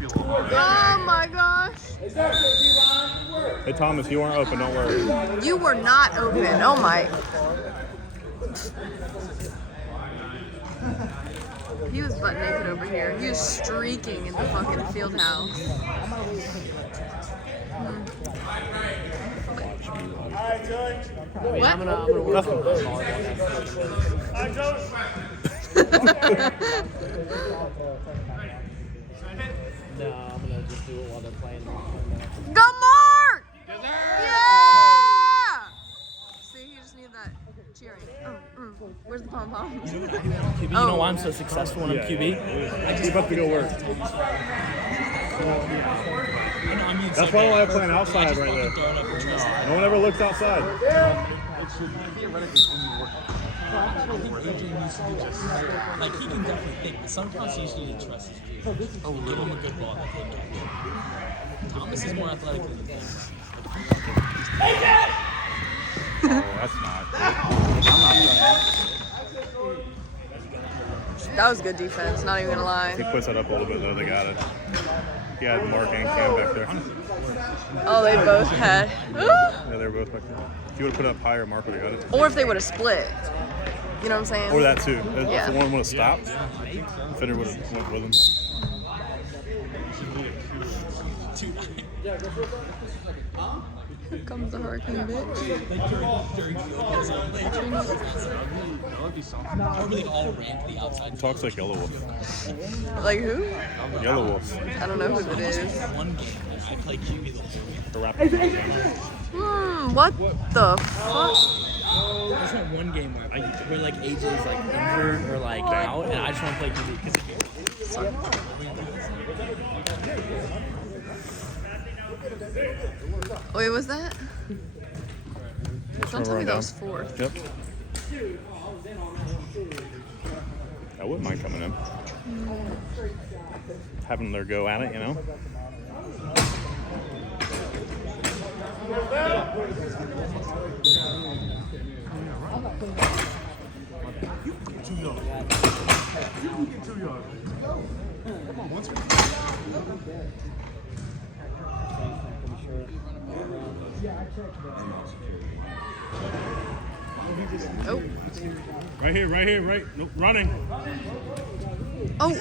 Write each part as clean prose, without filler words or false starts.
Oh my gosh. Hey Thomas, you weren't open, don't worry. You were not open. Oh my. He was butt naked over here. He was streaking in the fucking field house. What? I'm gonna work on this. No, I'm gonna just do it while they're playing. Go Mark! Yeah! See, you just need that cheering. Where's the pom poms? QB, you know why I'm so successful when I'm QB? I keep up to go work. That's why I play outside right there. No one ever looks outside. I think AJ needs to do just like he can definitely think, but sometimes he just needs to trust his feet. A little. Give him a good ball that he'll get. Thomas is more athletic than he is. That's not. I'm not That was good defense, not even gonna lie. They pushed that up a little bit though, they got it. He had Mark and Cam back there. Oh, they both had. Yeah, they were both back there. If you would have put it up higher, Mark would have got it. Or if they would have split. You know what I'm saying? Or that too. Yeah. If the one would have stopped, the Fender would have went with him. Here comes the hurricane, bitch. He talks like Yellow Wolf. Like who? Yellow Wolf. I don't know who it is. One game, I played QB the whole The rapper. What the fuck? There's not one game where like AJ's like injured or like out, and I just want to play QB because Wait, was that? Don't tell me that was fourth. Yep. I wouldn't mind coming in. Having their go at it, you know? Oh. Right here, right. Nope, running. Oh.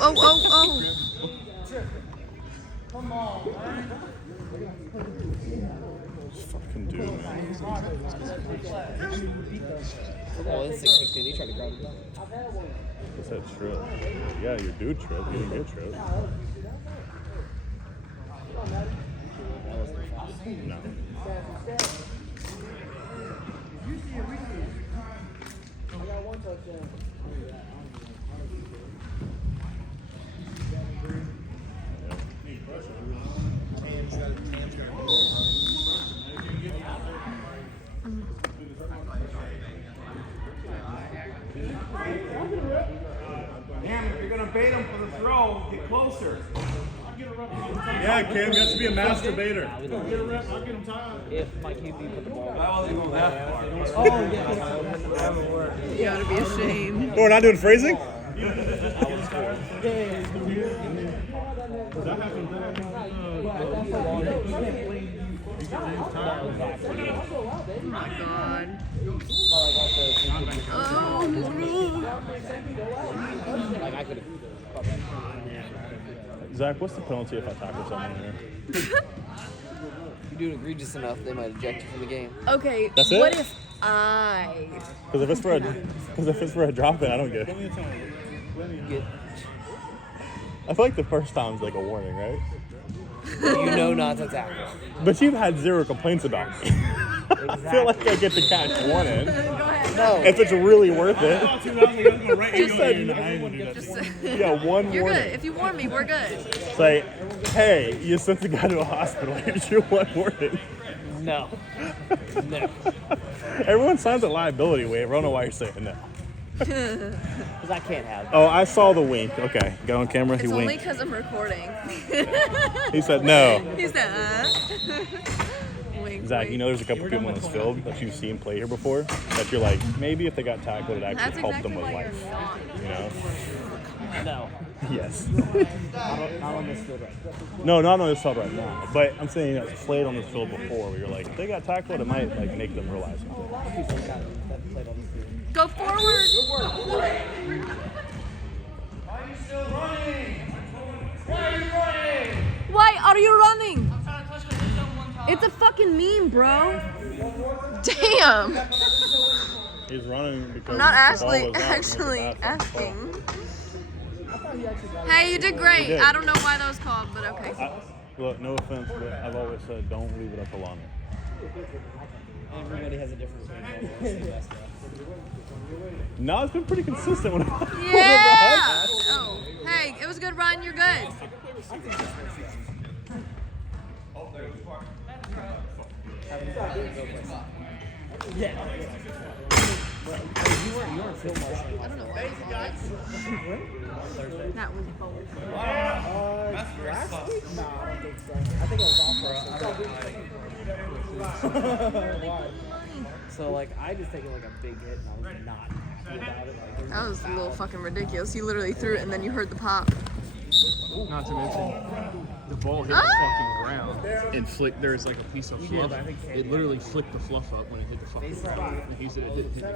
Fucking dude, man. Oh, this thing kicked in. He tried to grab it down. What's that trip? Yeah, your dude trip. You didn't get trip. No. Damn, if you're gonna bait him for the throw, get closer. Yeah, Cam, you have to be a masturbator. If my QB put the ball back. I wasn't going that far. Oh, yeah. You gotta be ashamed. Oh, we're not doing phrasing? Oh my god. Like I could have. Zach, what's the penalty if I tackle someone here? If you do it egregious enough, they might eject you from the game. Okay, That's it? what if I... Because if it's for a drop in, I don't get it. Get, I feel like the first time's like a warning, right? you know not to tackle. But you've had zero complaints about me. I feel like I get to catch one in. No. If it's really worth it. Yeah, one You're warning. good. If you warn me, we're good. It's like, hey, you sent the guy to a hospital. Here's your one warning. No. No. Everyone signs a liability waiver. I don't know why you're saying no. Because I can't have that. Oh, I saw the wink. Okay, got on camera. He It's only winked. because I'm recording. He said no. He said, wink, Zach, wink. you know there's a couple people in this field that you've seen play here before that you're like, maybe if they got tackled, it actually That's helped exactly them with why life. you're not. You know? No. Yes. Not on this field right now. No, not on this field right now. But I'm saying that it's played on this field before where you're like, if they got tackled, it might like make them realize something. A lot of people got that played on this field. Go forward. Why are you still running? Why are you running? Why are you running? It's a fucking meme, bro. Damn. He's running because I'm not the ball actually was out and went to the bathroom. asking. Hey, you did great. did. I don't know why that was called, but okay. Look, no offense, but I've always said don't leave it up to Lonnie. Everybody has a different opinion. No, it's been pretty consistent when Yeah. Oh, hey, it was a good run. You're good. Yeah. You weren't field marshaling. I don't know why. That was bold. Last week? No, I don't think so. I think it was off. Why? So like, I just taken like a big hit and I was not happy about it. Like, That was a little fucking ridiculous. You literally threw it and then you heard the pop. Not to mention, the ball hit the fucking ground and flicked. There's like a piece of fluff. It literally flicked the fluff up when it hit the fucking ground. And he said it didn't hit the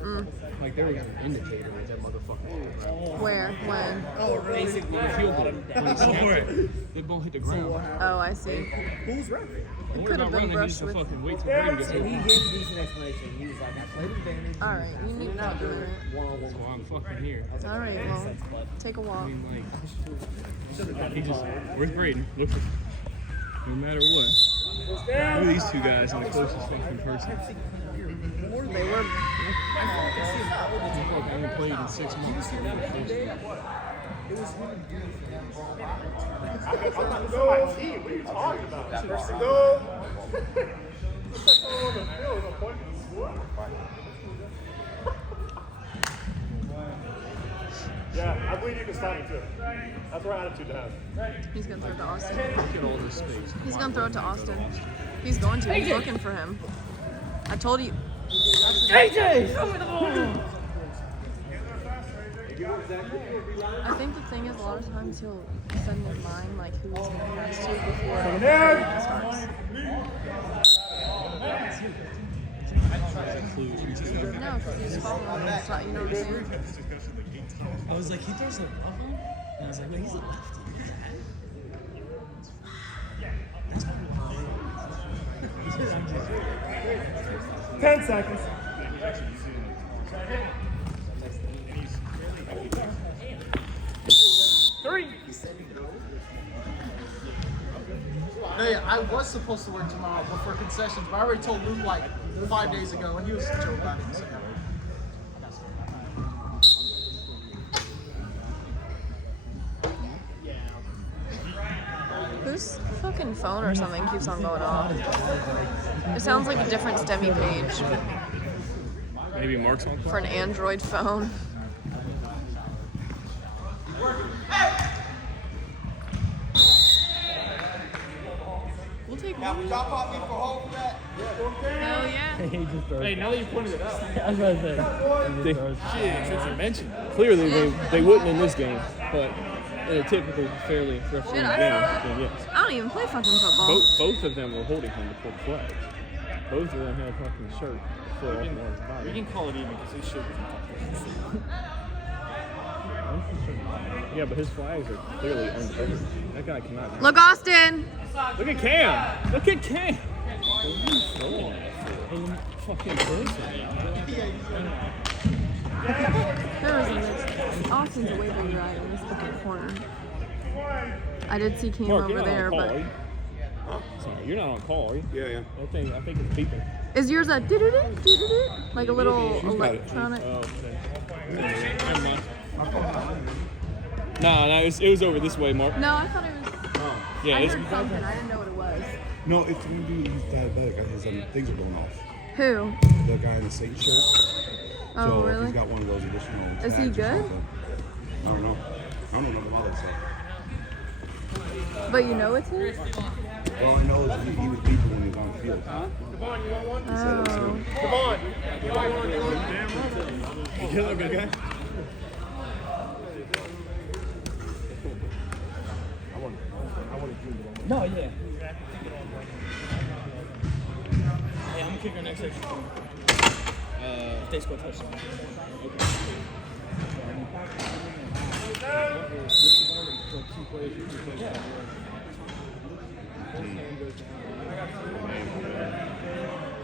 ground. Like there was an indicator with that motherfucker hit the ground. Where? When? basically, The field goal. When he snapped it, the ball hit the ground. Oh, I see. who's referee? Don't could worry have about been running. He's brushed to with. fucking wait till Brady gets And he over. gave a decent explanation. He was like, I played advantage. All right, you need to not do it. One-on-one. So I'm fucking here. All right, well, take a I walk. mean, like, he just, where's Braden? Look for, no matter what. Look at these two guys in the closest fucking person. They were. I haven't played in 6 months. So they're close to that. I'm not my team. What are you talking about? No. Yeah, I believe you can stop me too. That's our attitude to have. He's gonna throw it to Austin. Look at all this space. He's gonna throw it to Austin. He's going to. He's looking for him. I told you. JJ! Show me the ball! I think the thing is, a lot of times he'll set in his mind like who he's gonna pass to before it starts. No, because he's following him. It's not, you know what I'm saying? I was like, he throws a rough one? And I was like, wait, he's a lefty. That's what 10 seconds. Hey, I was supposed to work tomorrow, but for concessions, but I already told Luke like 5 days ago, and he was chill about it. So. Whose fucking phone or something keeps on going off? It sounds like a different STEMI page Maybe Mark's on for an Android phone. We'll take one. Y'all caught me for holding that? Hell yeah. Hey, now that you pointed it out. I was about to say. Since you mentioned it. Clearly, they wouldn't in this game, but in a typical, fairly refereed Shit, game, I saw that. then yes. I don't even play fucking football. Both of them were holding him before the flags. Both of them had a fucking shirt full off on his body. We can call it even because his shirt was Yeah, but his flags are clearly uncovered. That guy cannot. Look, Austin. Look at Cam! Look at Cam! Fucking There was a mix. Austin's a way bigger guy in this fucking corner. I did see Cam Mark, over you're not there, on call, but are you? Sorry, you're not on call, are you? Yeah. I think it's beeping. is yours a doo-doo-doo? Like a little electronic? Oh, okay. Never mind. No, it was over this way, Mark. No, I thought it was. Yeah, I it's heard something. I didn't know what it was. No, it's when he's diabetic. His things are going off. Who? The guy in the Saint shirt. Oh, So if really? he's got one of those additional. Is he tags or good? something. I don't know. I don't know about that stuff. But you know it's him? All I know is he was beeping when he was on the field. Oh. You kill a good guy? No, yeah. Hey, I'm gonna kick our next extra point. If they score a touchdown.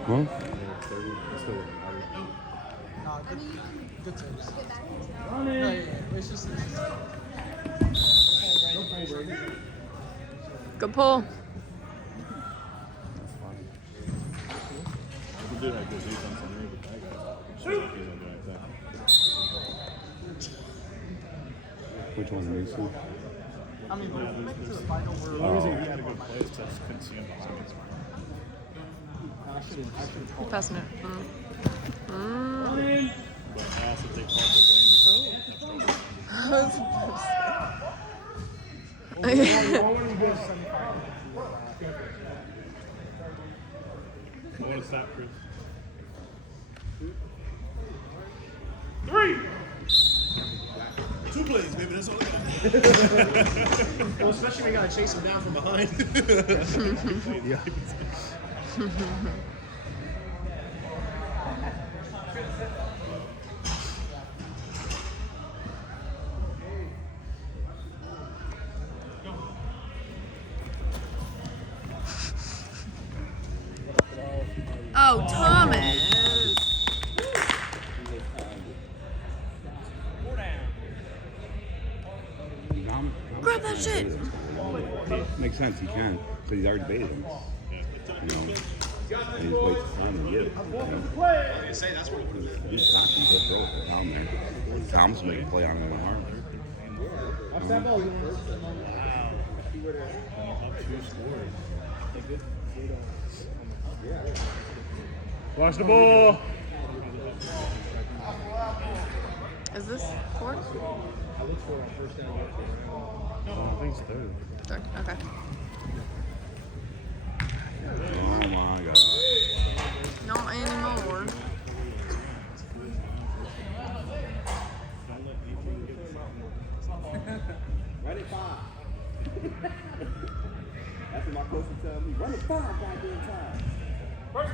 Huh? Nah, good tips. No, yeah. It's just. Good pull. We do have good defense on there, but that guy seems like he don't do anything. Which one is he? I mean, but if we make it to the final, we're. The only reason he had a good play is because I just couldn't see him behind him. He's passing it. But I asked if they called the blame because I want to stop Chris. 3. 2 plays, baby. That's all I got. Well, especially when you gotta chase him down from behind. Yeah. Oh, Thomas. Grab that shit. Makes sense. He can, because he's already baited him. You know, and he's waiting for him to get it. He's cocky. He'll throw it down there. Thomas make a play on him hard. Watch the ball. Is this fourth? Oh, I think it's third. Third. Okay. Oh my God. Not anymore. Run it 5. That's what my coach would tell me. Run it 5 goddamn time. Run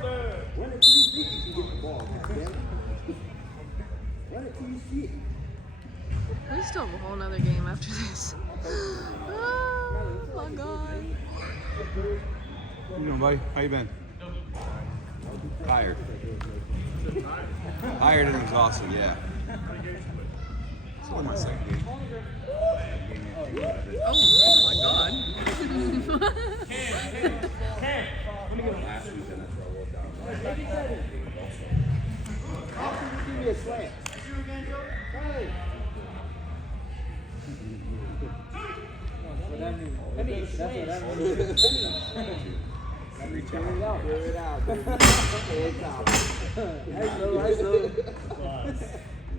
it till you think you can get the ball. Goddamn it. Run it till you see it. We still have a whole nother game after this. Oh my God. You know, buddy, how you been? Tired. Tired and exhausted, yeah. It's only my second game. Oh my God. Last weekend, that's where I wrote down. Give me a slant. Clear it out.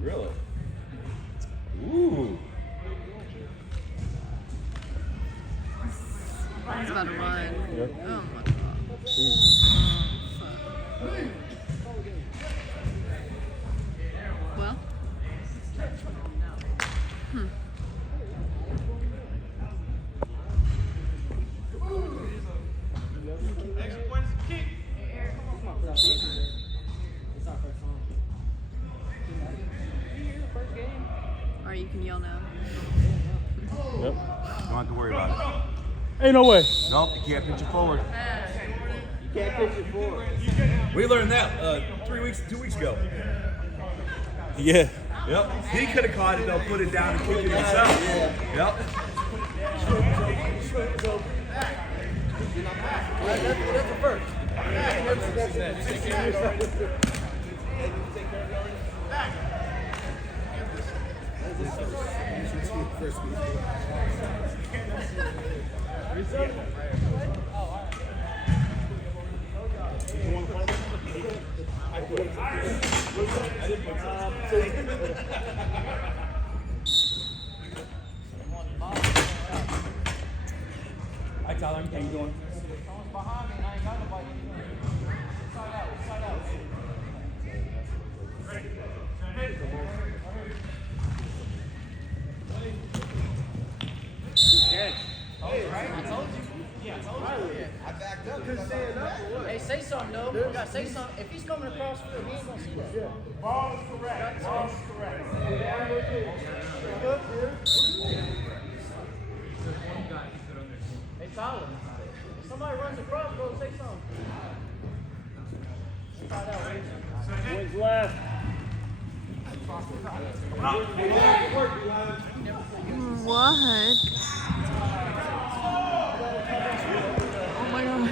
Really? Ooh. He's about to run. Yep. Oh my God. Well. Or you can yell now. Yep. Don't have to worry about it. Ain't no way. Nope, you can't pitch it forward. You can't pitch it forward. We learned that 2 weeks ago. Yeah. Yep. He could have caught it, though, put it down and kick it himself. Yep. That's the first. Hi, Tyler. How you doing? Hey, say something, though. You gotta say something. If he's coming across field, he ain't gonna see that. Ball is correct. Ball is correct. Hey, Tyler. If somebody runs across, bro, say something. Wings left. What? Oh my god.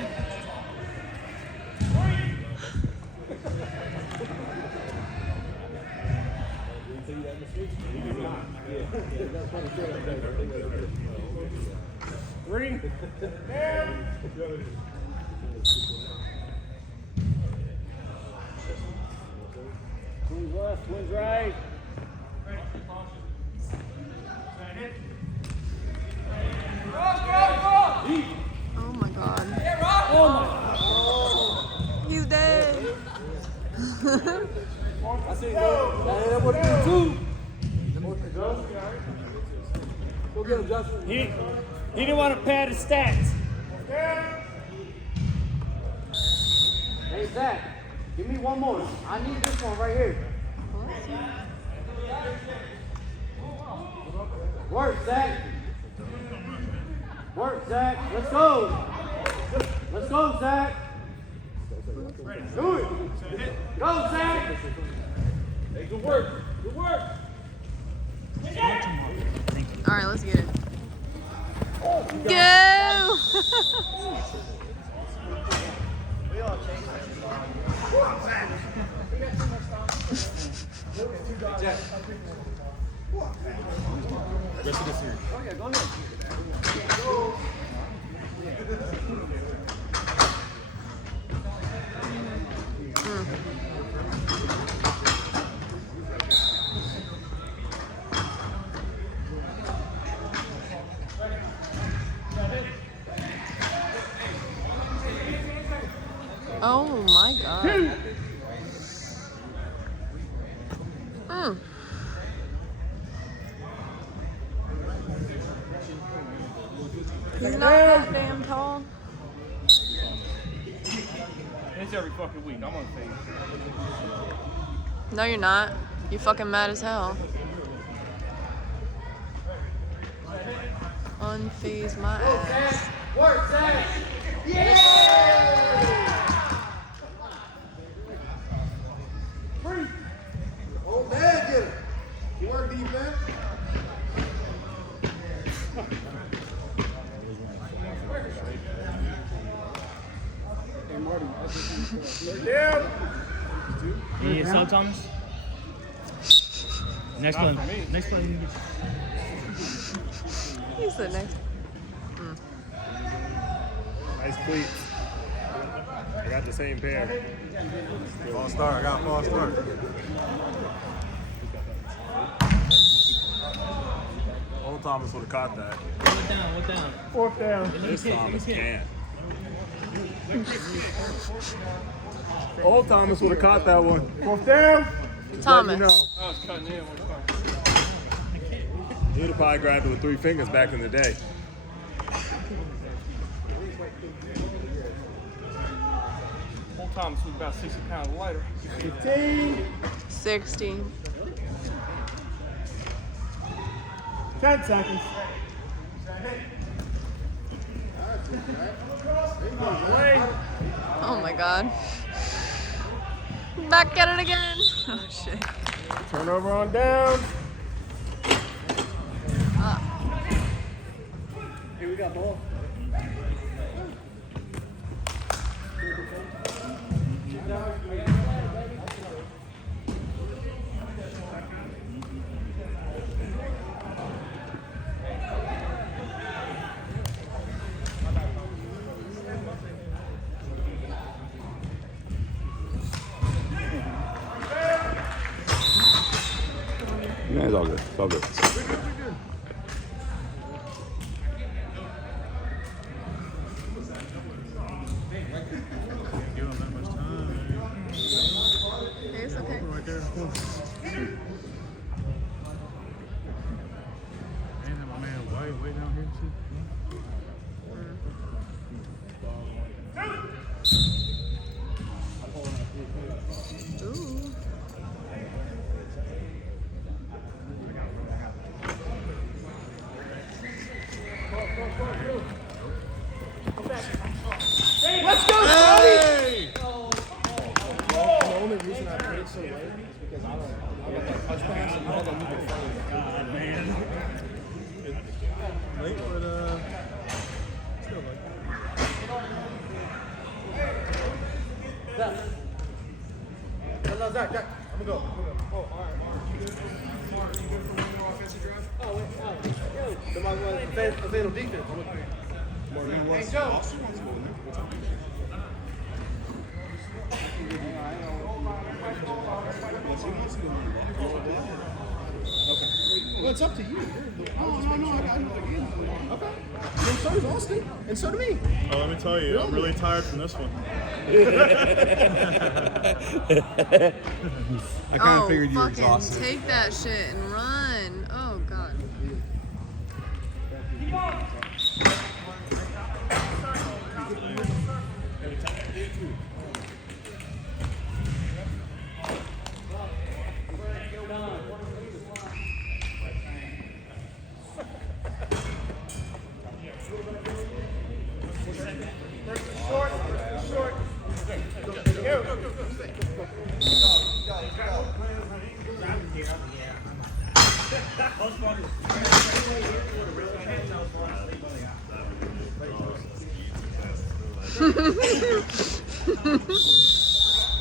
Three. Wings left, wings right. Oh my god. Oh my. He's dead. I see that would have been two. Go get him, Justin. He didn't want to pad his stats. Hey, Zach, give me one more. I need this one right here. Work, Zach. Work, Zach. Let's go. Let's go, Zach. Do it. Go, Zach. Hey, good work. Good work. All right, let's get it. Go! Rest of the series. Oh, yeah, go ahead. Oh my god. He's not that damn tall. It's every fucking week. I'm on stage. No, you're not. You fucking mad as hell. Unfazed my ass. Work, Zach. Oh, man, get it. You work defense. You need a sub, Thomas? Next one. Next one. You He's the next. Nice cleats. I got the same pair. False start. I got a false start. Old Thomas would have caught that. What down? What down? Fourth down. This Thomas can't. Old Thomas would have caught that one. Fourth down. Thomas. I was cutting in. He would have probably grabbed it with 3 fingers back in the day. Old Thomas was about 60 pounds lighter. 15. 16. 10 seconds. Oh my god. Back at it again. Oh shit. Turnover on down. Here we got ball. Yeah, it's all good. It's all good. Give him that much time. It's okay. Right there. And my man White way down here too. Ooh. Let's go, Tony! The only reason I played so late is because I got that touch pass and you had that moving forward. God, man. Late, but still late. No, Zach, I'm gonna go. Oh, all right. Oh, wait, the fatal defense. Hey, Joe. Well, it's up to you. No, I got it. Okay. Well, so does Austin, and so do me. Oh, let me tell you, I'm really tired from this one. I kind of Oh, figured you were fucking exhausted. take that shit and run. Oh, God.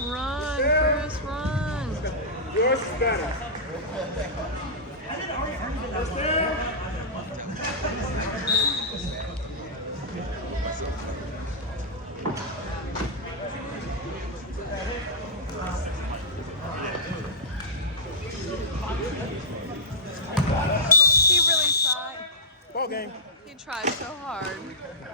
Run, Chris, run. Yours is better. He really tried. Ball game. He tried so